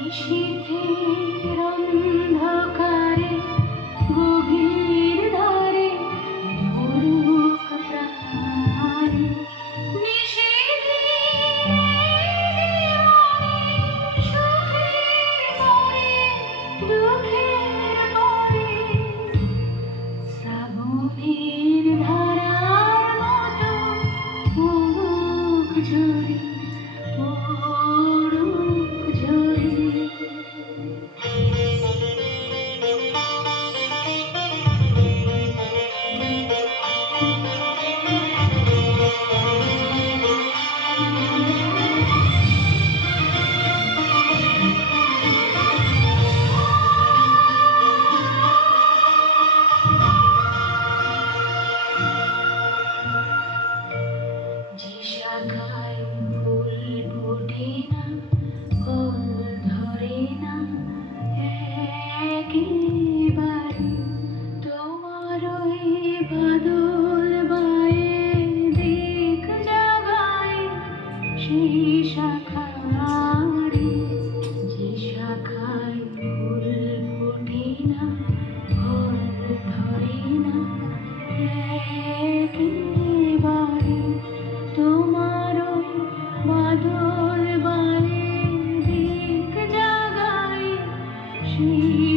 নিষিদ্ধে শাখায় ফুল ফোটে না ফুল ধরে না একই she